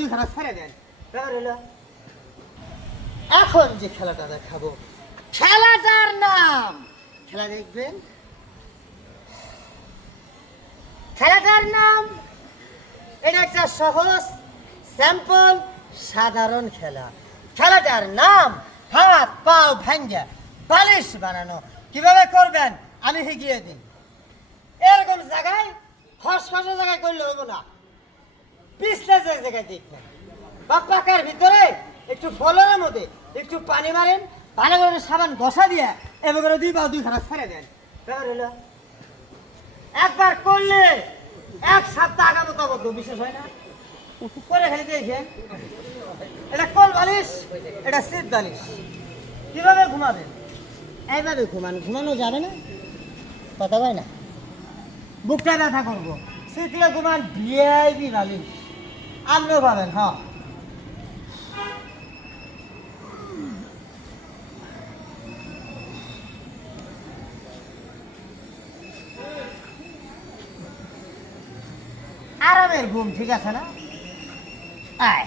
দুইখানা ছেড়ে দেন। ব্যাপার হলো এখন যে খেলাটা দেখাবো, খেলাটার নাম, খেলা দেখবেন, খেলাটার নাম, এটা একটা সহজ স্যাম্পল সাধারণ খেলা। খেলাটার নাম হাত পাও ভাঙ্গা বালিশ বানানো। কিভাবে করবেন আমি শিখিয়ে দিই। এরকম জায়গায় খসখসে জায়গায় করলে হবো না, পিছলে যে জায়গায় দেখবেন বা পাকার ভিতরে একটু ফলের মধ্যে একটু পানি মারেন, ভালো করে সাবান ঘষা দিয়ে এবার করে দুইখানা ছেড়ে দেন। ব্যাপার হলো একবার করলে এক সপ্তাহ আগামত আবদ্ধ, বিশেষ হয় না করে খালি দেখেন। এটা কোল বালিশ, এটা শীত বালিশ। কিভাবে ঘুমাবেন এইভাবে ঘুমান, ঘুমানো যাবে না, কথা হয় না, বুকটা ব্যথা করবো, শীতলে ঘুমান ভিআইপি বালিশ আপনিও পাবেন। হ্যাঁ, আরামের ঘুম, ঠিক আছে না? আয়